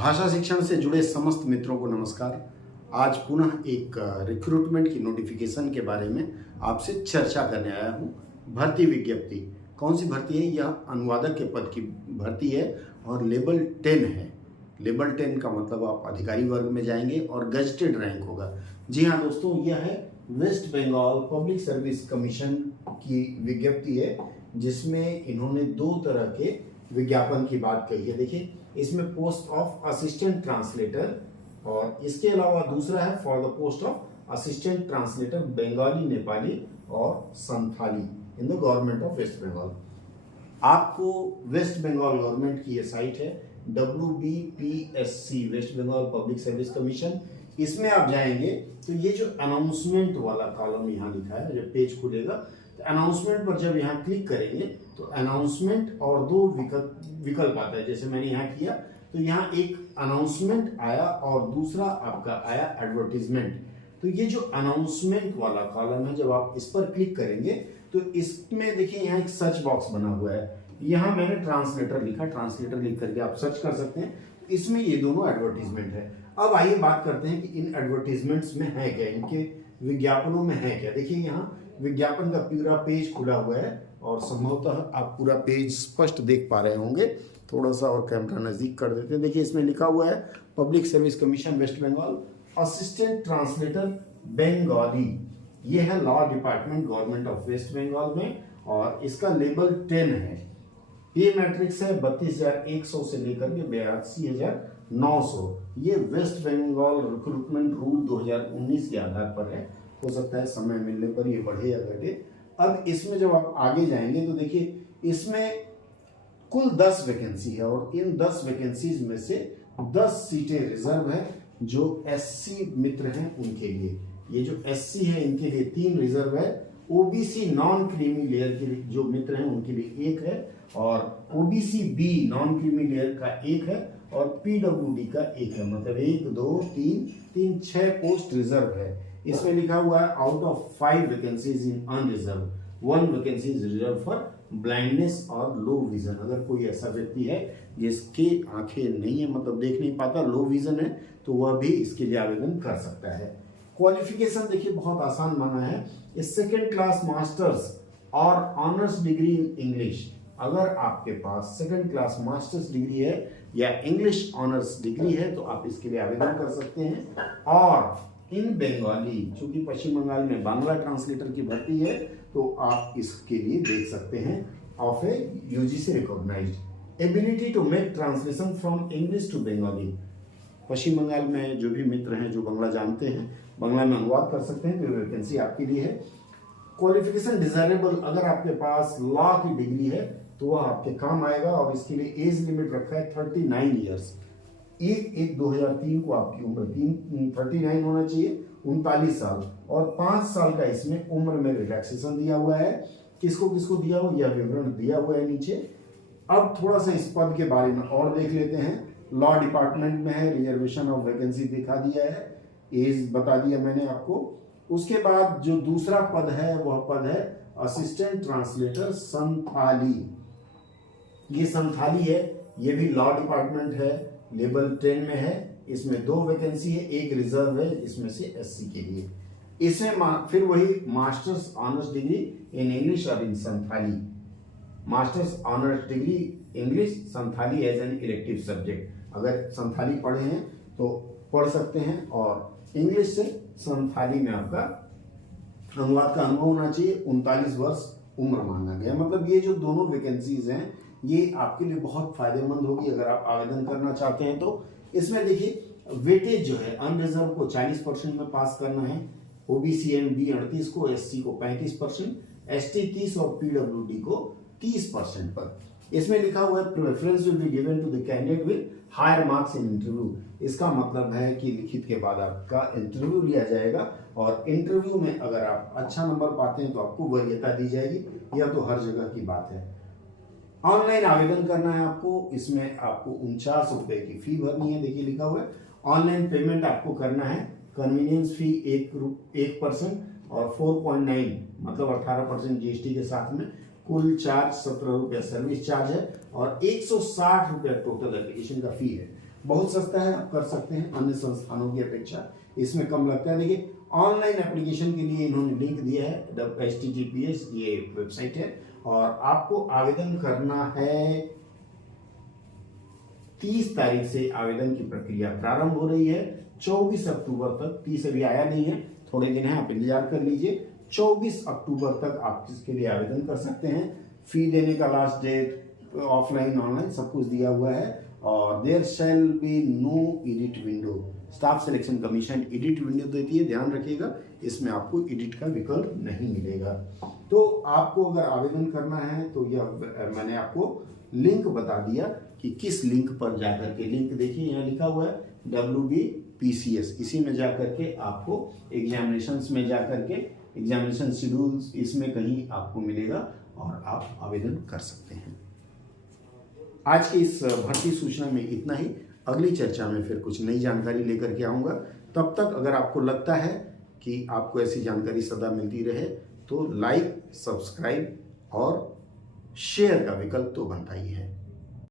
भाषा शिक्षण से जुड़े समस्त मित्रों को नमस्कार। आज पुनः एक रिक्रूटमेंट की नोटिफिकेशन के बारे में आपसे चर्चा करने आया हूँ। भर्ती विज्ञप्ति कौन सी भर्ती है? यह अनुवादक के पद की भर्ती है और लेवल 10 है। लेवल 10 का मतलब आप अधिकारी वर्ग में जाएंगे और गजटेड रैंक होगा। जी हाँ दोस्तों, यह है West Bengal public service Commission की विज्ञप्ति है, जिसमें इन्होंने दो तरह के विज्ञापन की बात कही है। देखिए, इसमें पोस्ट ऑफ असिस्टेंट ट्रांसलेटर और इसके अलावा दूसरा है for the post of assistant translator Bengali, Nepali और Santhali in the government of West Bengal. आपको वेस्ट बंगाल गवर्नमेंट की ये साइट है WBPSC, West Bengal public service commission. इसमें आप जाएंगे तो ये जो अनाउंसमेंट वाला कॉलम यहाँ लिखा है, जब पेज खुलेगा तो अनाउंसमेंट पर जब यहाँ क्लिक करेंगे तो अनाउंसमेंट और दो विकल्प आता है। जैसे मैंने यहाँ किया तो यहाँ एक अनाउंसमेंट आया और दूसरा आपका आया एडवर्टीजमेंट। तो ये जो अनाउंसमेंट वाला कॉलम है, जब आप इस पर क्लिक करेंगे तो इसमें देखिए यहाँ एक सर्च बॉक्स बना हुआ है। यहाँ मैंने ट्रांसलेटर लिखा, ट्रांसलेटर लिख करके आप सर्च कर सकते हैं। इसमें ये दोनों एडवर्टीजमेंट है। अब आइए बात करते हैं कि इन एडवर्टीजमेंट्स में है क्या, इनके विज्ञापनों में है क्या। देखिए, यहाँ विज्ञापन का पूरा पेज खुला हुआ है और संभवतः आप पूरा पेज स्पष्ट देख पा रहे होंगे। थोड़ा सा और कैमरा नजदीक कर देते हैं। देखिए, इसमें लिखा हुआ है Public service Commission West Bengal assistant translator Bengali. ये है law department government of West Bengal में और इसका लेवल 10 है। पे मैट्रिक्स है 32,100 से लेकर के 82,900। ये वेस्ट बंगाल रिक्रूटमेंट रूल 2019 के आधार पर है। हो सकता है समय मिलने पर ये बढ़े या घटे। अब इसमें जब आप आगे जाएंगे तो देखिए, इसमें कुल 10 वैकेंसी है और इन 10 वैकेंसीज में से 10 सीटें रिजर्व है जो SC मित्र हैं उनके लिए। ये जो SC है इनके लिए 3 रिजर्व है। OBC नॉन क्रीमी लेयर के लिए जो मित्र हैं उनके लिए 1 है और OBC B non creamy layer का 1 है और PWD का 1 है। मतलब 1 2 3 6 पोस्ट रिजर्व है। इसमें लिखा हुआ है out of 5 vacancies in unreserved 1 vacancy is reserved for blindness और लो विजन। अगर कोई ऐसा व्यक्ति है जिसकी आंखें नहीं है, मतलब देख नहीं पाता, लो विजन है, तो वह भी इसके लिए आवेदन कर सकता है। क्वालिफिकेशन देखिए बहुत आसान माना है। सेकेंड क्लास मास्टर्स और ऑनर्स डिग्री इन इंग्लिश। अगर आपके पास सेकेंड क्लास मास्टर्स डिग्री है या इंग्लिश ऑनर्स डिग्री है तो आप इसके लिए आवेदन कर सकते हैं। और इन बंगाली, चूंकि पश्चिम बंगाल में बांग्ला ट्रांसलेटर की भर्ती है तो आप इसके लिए देख सकते हैं of a UGC recognised ability to make translation from English to Bengali. Paschim Bangal में जो भी मित्र हैं जो बांग्ला जानते हैं, बांग्ला में अनुवाद कर सकते हैं, तो वैकेंसी आपके लिए है। क्वालिफिकेशन डिजायरेबल, अगर आपके पास लॉ की डिग्री है तो वह आपके काम आएगा और इसके लिए एज लिमिट रखा है 39 ईयर्स। 1/1/2003 को आपकी उम्र 39 होना चाहिए, 39 साल और 5 साल का इसमें उम्र में रिलैक्सेशन दिया हुआ है। किसको किसको दिया हुआ, यह विवरण दिया हुआ है नीचे। अब थोड़ा सा इस पद के बारे में और देख लेते हैं। लॉ डिपार्टमेंट में है, रिजर्वेशन ऑफ वैकेंसी दिखा दिया है, एज बता दिया मैंने आपको। उसके बाद जो दूसरा पद है वह पद है असिस्टेंट ट्रांसलेटर संथाली। ये संथाली है, ये भी लॉ डिपार्टमेंट है, लेवल 10 में है। इसमें 2 वैकेंसी है, 1 रिजर्व है, इसमें से SC के लिए। इसमें फिर वही masters honours degree in English और in Santhali. Masters honours degree English, Santhali as an elective subject. अगर संथाली पढ़े हैं तो पढ़ सकते हैं और इंग्लिश से संथाली में आपका अनुवाद का अनुभव होना चाहिए। 39 वर्ष उम्र मांगा गया। मतलब ये जो दोनों वैकेंसीज हैं ये आपके लिए बहुत फायदेमंद होगी अगर आप आवेदन करना चाहते हैं तो। इसमें देखिए वेटेज जो है, अनरिजर्व को 40% में पास करना है, OBC MB 38 को, SC को 35%, ST 30 और PWD को 30% पर। इसमें लिखा हुआ है preference will be given to the candidate with higher marks in interview. इसका मतलब है कि लिखित के बाद आपका इंटरव्यू लिया जाएगा और इंटरव्यू में अगर आप अच्छा नंबर पाते हैं तो आपको वरीयता दी जाएगी। यह तो हर जगह की बात है। ऑनलाइन आवेदन करना है आपको। इसमें आपको 49 रुपए की फी भरनी है। देखिए लिखा हुआ है ऑनलाइन पेमेंट आपको करना है। कन्वीनियंस फी 1% और 4.9 मतलब 18% GST के साथ में कुल चार्ज 17 रुपया सर्विस चार्ज है और 160 रुपया टोटल एप्लीकेशन का फी है। बहुत सस्ता है, आप कर सकते हैं अन्य संस्थानों की अपेक्षा, इसमें कम लगता है। देखिए ऑनलाइन एप्लीकेशन के लिए इन्होंने लिंक दिया है, https ये वेबसाइट है, और आपको आवेदन करना है 30 तारीख से आवेदन की प्रक्रिया प्रारंभ हो रही है 24 अक्टूबर तक। 30 अभी आया नहीं है, थोड़े दिन है, आप इंतजार कर लीजिए। 24 अक्टूबर तक आप इसके लिए आवेदन कर सकते हैं। फी देने का लास्ट डेट ऑफलाइन ऑनलाइन सब कुछ दिया हुआ है। और there shall be no edit window, staff selection commission edit window देती है, ध्यान रखिएगा, इसमें आपको एडिट का विकल्प नहीं मिलेगा। तो आपको अगर आवेदन करना है तो यह मैंने आपको लिंक बता दिया कि किस लिंक पर जाकर के, लिंक देखिए यहाँ लिखा हुआ है WBPCS, इसी में जाकर के आपको एग्जामिनेशंस में जाकर के एग्जामिनेशन शेड्यूल्स इसमें कहीं आपको मिलेगा और आप आवेदन कर सकते हैं। आज की इस भर्ती सूचना में इतना ही। अगली चर्चा में फिर कुछ नई जानकारी लेकर के आऊँगा। तब तक अगर आपको लगता है कि आपको ऐसी जानकारी सदा मिलती रहे तो लाइक, सब्सक्राइब और शेयर का विकल्प तो बनता ही है।